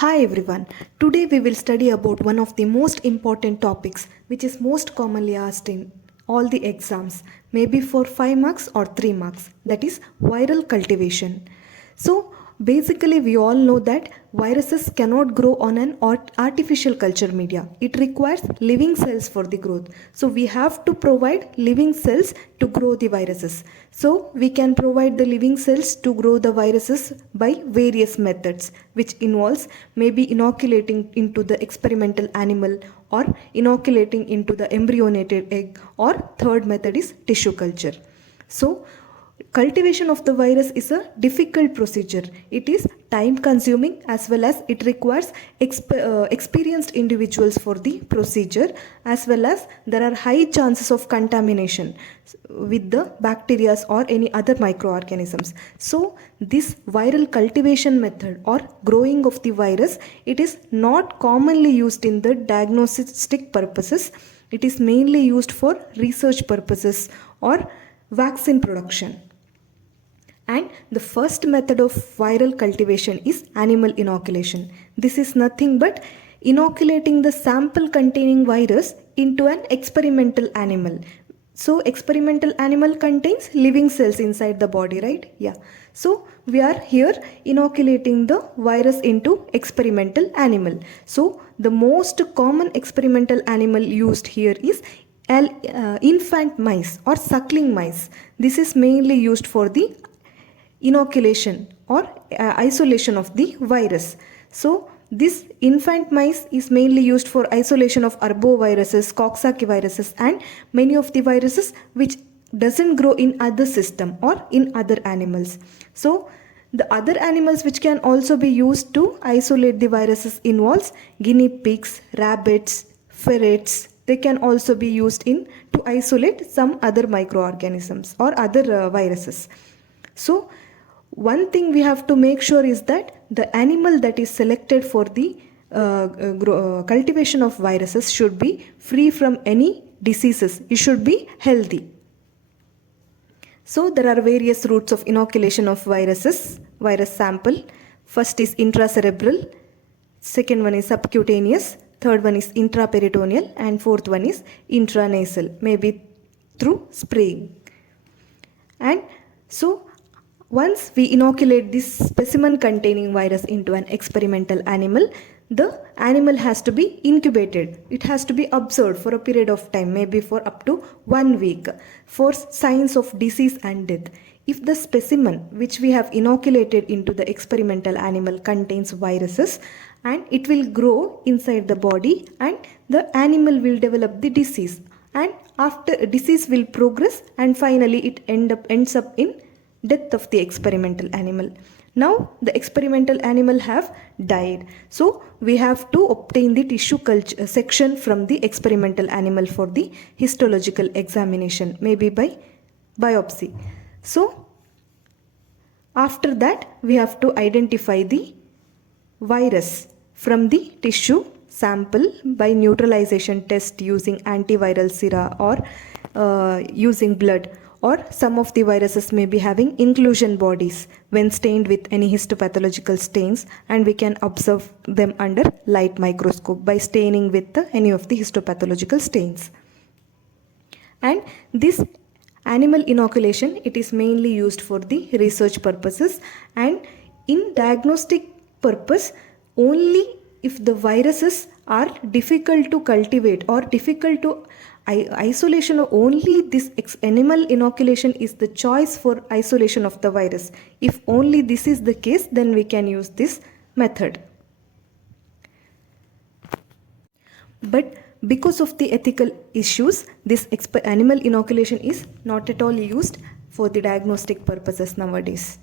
Hi everyone. Today we will study about one of the most important topics which is most commonly asked in all the exams, maybe for 5 marks or 3 marks, that is viral cultivation. So basically we all know that viruses cannot grow on an artificial culture media. It requires living cells for the growth. So we have to provide living cells to grow the viruses. So we can provide the living cells to grow the viruses by various methods, which involves maybe inoculating into the experimental animal or inoculating into the embryonated egg, or third method is tissue culture. So cultivation of the virus is a difficult procedure. It is time consuming as well as it requires experienced individuals for the procedure, as well as there are high chances of contamination with the bacteria or any other microorganisms. So this viral cultivation method or growing of the virus, it is not commonly used in the diagnostic purposes. It is mainly used for research purposes or vaccine production. And the first method of viral cultivation is animal inoculation. This is nothing but inoculating the sample containing virus into an experimental animal. So experimental animal contains living cells inside the body, right? Yeah. So we are here inoculating the virus into experimental animal. So the most common experimental animal used here is infant mice or suckling mice. This is mainly used for the inoculation or isolation of the virus. So this infant mice is mainly used for isolation of arboviruses, Coxsackie viruses, and many of the viruses which doesn't grow in other system or in other animals. So the other animals which can also be used to isolate the viruses involves guinea pigs, rabbits, ferrets. They can also be used in to isolate some other microorganisms or other viruses. So one thing we have to make sure is that the animal that is selected for the cultivation of viruses should be free from any diseases. It should be healthy. So there are various routes of inoculation of viruses, virus sample. First is intracerebral, second one is subcutaneous, third one is intraperitoneal, and fourth one is intranasal, maybe through spraying. And so once we inoculate this specimen containing virus into an experimental animal, the animal has to be incubated. It has to be observed for a period of time, maybe for up to 1 week, for signs of disease and death. If the specimen which we have inoculated into the experimental animal contains viruses, and it will grow inside the body and the animal will develop the disease, and after disease will progress and finally it ends up in death of the experimental animal. Now the experimental animal have died. So we have to obtain the tissue culture section from the experimental animal for the histological examination, maybe by biopsy. So after that we have to identify the virus from the tissue sample by neutralization test using antiviral sera or using blood, or some of the viruses may be having inclusion bodies when stained with any histopathological stains, and we can observe them under light microscope by staining with any of the histopathological stains. And this animal inoculation, it is mainly used for the research purposes, and in diagnostic purpose only if the viruses are difficult to cultivate or difficult to isolation, only this animal inoculation is the choice for isolation of the virus. If only this is the case, then we can use this method. But because of the ethical issues, this animal inoculation is not at all used for the diagnostic purposes nowadays.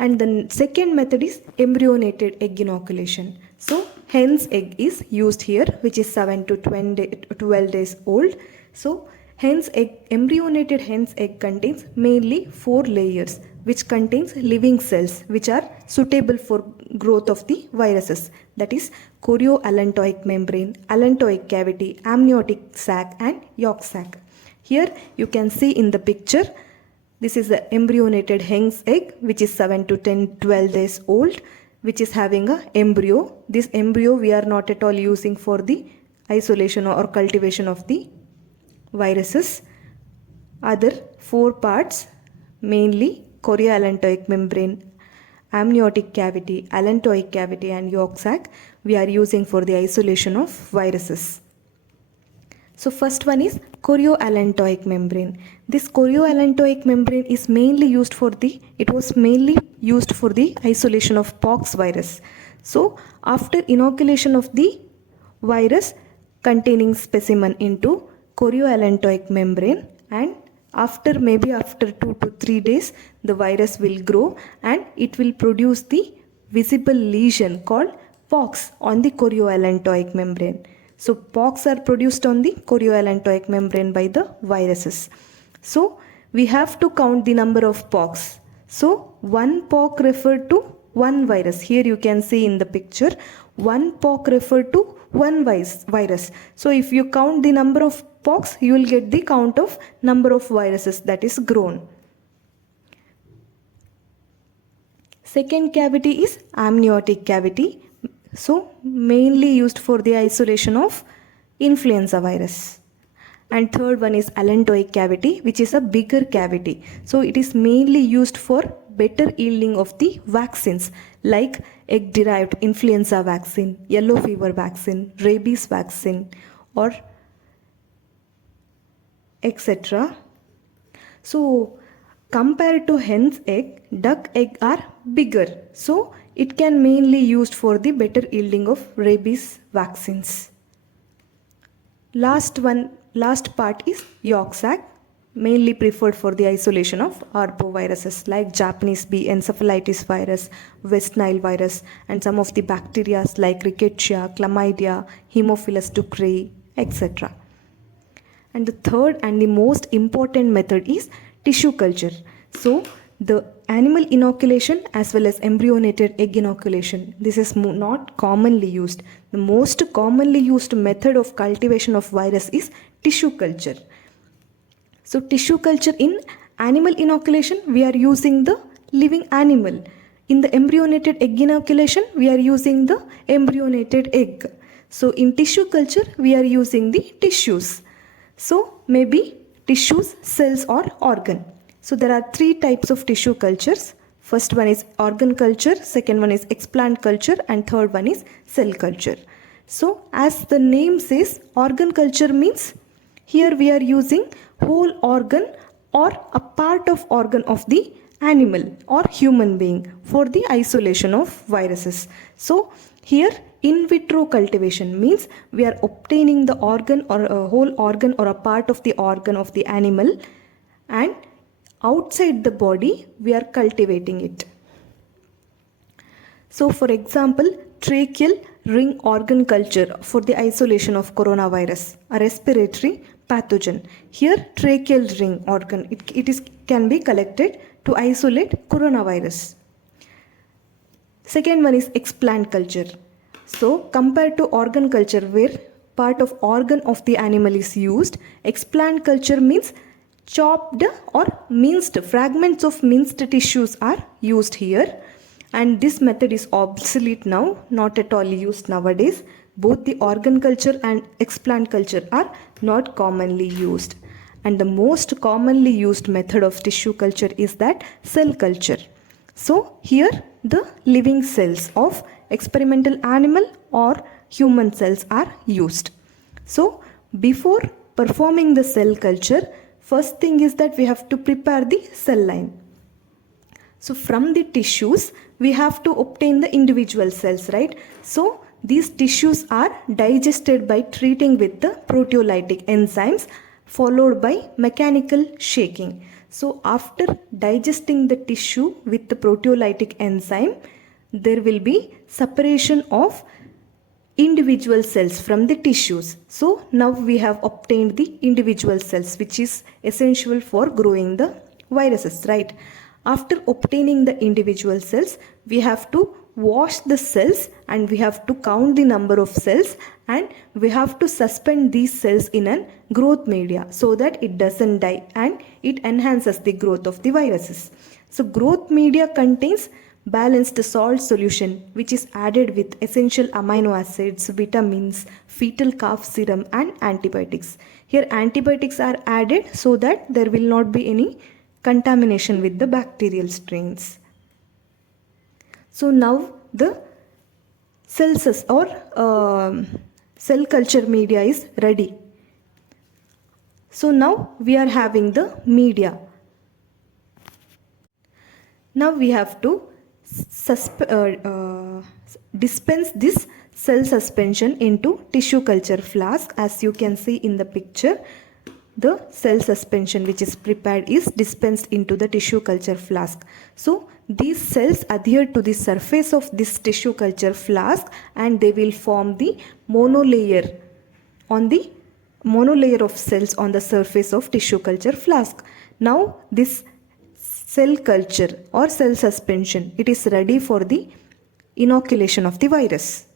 And the second method is embryonated egg inoculation. So hen's egg is used here, which is 7 to 12 days old. So embryonated hen's egg contains mainly 4 layers, which contains living cells which are suitable for growth of the viruses. That is chorioallantoic membrane, allantoic cavity, amniotic sac, and yolk sac. Here you can see in the picture, this is the embryonated hen's egg, which is 7 to 12 days old. which is having a embryo. This embryo we are not at all using for the isolation or cultivation of the viruses. Other 4 parts, mainly chorioallantoic membrane, amniotic cavity, allantoic cavity and yolk sac, we are using for the isolation of viruses. So first one is chorioallantoic membrane. This chorioallantoic membrane is mainly used for the isolation of pox virus. So after inoculation of the virus containing specimen into chorioallantoic membrane, and after 2 to 3 days the virus will grow and it will produce the visible lesion called pox on the chorioallantoic membrane. So pox are produced on the chorioallantoic membrane by the viruses. So we have to count the number of pox. So one pox referred to one virus. Here you can see in the picture, one pox referred to one virus. So if you count the number of pox, you will get the count of number of viruses that is grown. Second cavity is amniotic cavity. So mainly used for the isolation of influenza virus. And third one is allantoic cavity, which is a bigger cavity. So it is mainly used for better yielding of the vaccines like egg derived influenza vaccine, yellow fever vaccine, rabies vaccine, or etc. So compared to hen's egg, duck egg are bigger. So it can mainly used for the better yielding of rabies vaccines. Last part is yolk sac, mainly preferred for the isolation of arboviruses like Japanese bee encephalitis virus, West Nile virus, and some of the bacteria like Rickettsia, Chlamydia, Haemophilus ducreyi, etc. And the third and the most important method is tissue culture. So the animal inoculation as well as embryonated egg inoculation, this is not commonly used. The most commonly used method of cultivation of virus is tissue culture. So tissue culture in animal inoculation, we are using the living animal. In the embryonated egg inoculation, we are using the embryonated egg. So in tissue culture, we are using the tissues. So maybe tissues, cells or organ. So there are 3 types of tissue cultures. First one is organ culture, second one is explant culture, and third one is cell culture. So as the name says, organ culture means here we are using whole organ or a part of organ of the animal or human being for the isolation of viruses. So here in vitro cultivation means we are obtaining the organ or a whole organ or a part of the organ of the animal, and outside the body we are cultivating it. So for example, tracheal ring organ culture for the isolation of coronavirus, a respiratory pathogen. Here tracheal ring organ, can be collected to isolate coronavirus. Second one is explant culture. So compared to organ culture where part of organ of the animal is used, explant culture means chopped or minced fragments of minced tissues are used here, and this method is obsolete now, not at all used nowadays. Both the organ culture and explant culture are not commonly used, and the most commonly used method of tissue culture is that cell culture. So here the living cells of experimental animal or human cells are used. So before performing the cell culture, first thing is that we have to prepare the cell line. So from the tissues we have to obtain the individual cells, right? So these tissues are digested by treating with the proteolytic enzymes followed by mechanical shaking. So after digesting the tissue with the proteolytic enzyme, there will be separation of individual cells from the tissues. So now we have obtained the individual cells, which is essential for growing the viruses, right? After obtaining the individual cells, we have to wash the cells and we have to count the number of cells, and we have to suspend these cells in a growth media so that it doesn't die and it enhances the growth of the viruses. So growth media contains balanced salt solution which is added with essential amino acids, vitamins, fetal calf serum and antibiotics. Here antibiotics are added so that there will not be any contamination with the bacterial strains. So now the cells or cell culture media is ready. So now we are having the media. Now we have to dispense this cell suspension into tissue culture flask. As you can see in the picture, the cell suspension which is prepared is dispensed into the tissue culture flask. So these cells adhere to the surface of this tissue culture flask and they will form the monolayer of cells on the surface of tissue culture flask. Now this cell culture or cell suspension, it is ready for the inoculation of the virus.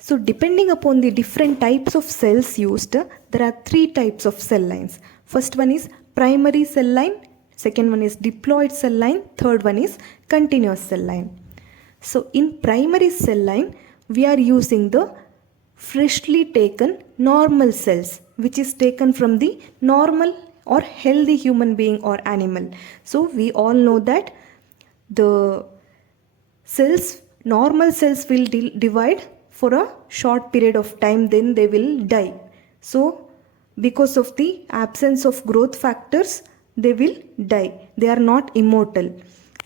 So depending upon the different types of cells used, there are three types of cell lines. First one is primary cell line, second one is diploid cell line, third one is continuous cell line. So in primary cell line, we are using the freshly taken normal cells which is taken from the normal or healthy human being or animal. So we all know that the cells, normal cells will divide for a short period of time, then they will die. So because of the absence of growth factors, they will die. They are not immortal.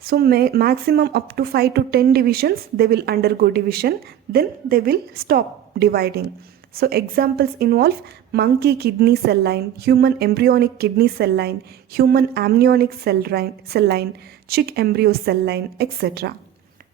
So maximum up to 5 to 10 divisions, they will undergo division, then they will stop dividing. So examples involve monkey kidney cell line, human embryonic kidney cell line, human amniotic cell line, chick embryo cell line, etc.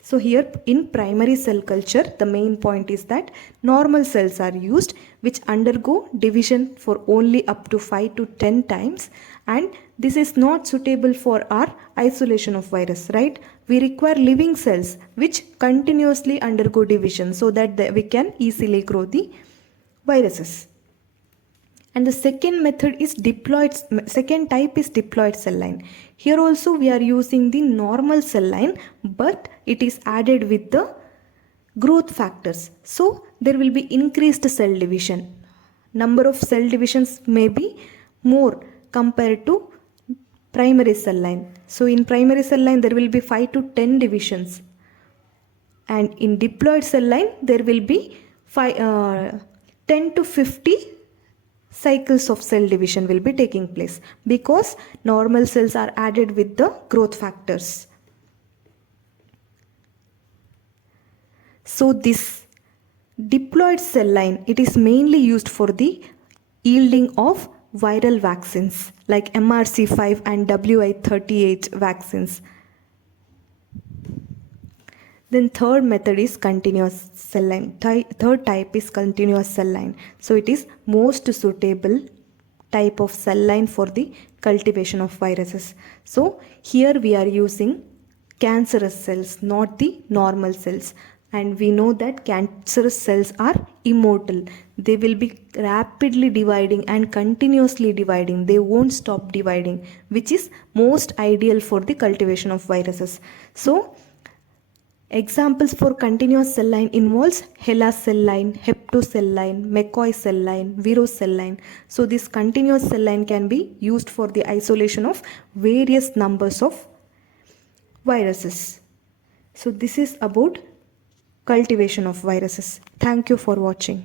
So here in primary cell culture, the main point is that normal cells are used which undergo division for only up to 5 to 10 times, and this is not suitable for our isolation of virus, right? We require living cells which continuously undergo division so that we can easily grow the viruses. And the second type is diploid cell line. Here also we are using the normal cell line, but it is added with the growth factors. So there will be increased cell division. Number of cell divisions may be more compared to primary cell line. So in primary cell line there will be 5 to 10 divisions. And in diploid cell line there will be 10 to 50 cycles of cell division will be taking place because normal cells are added with the growth factors. So this diploid cell line, it is mainly used for the yielding of viral vaccines like MRC5 and WI38 vaccines. Then third method is continuous cell line. Third type is continuous cell line. So it is most suitable type of cell line for the cultivation of viruses. So here we are using cancerous cells, not the normal cells. And we know that cancerous cells are immortal. They will be rapidly dividing and continuously dividing. They won't stop dividing, which is most ideal for the cultivation of viruses. So examples for continuous cell line involves HeLa cell line, Hepto cell line, McCoy cell line, Viro cell line. So this continuous cell line can be used for the isolation of various numbers of viruses. So this is about cultivation of viruses. Thank you for watching.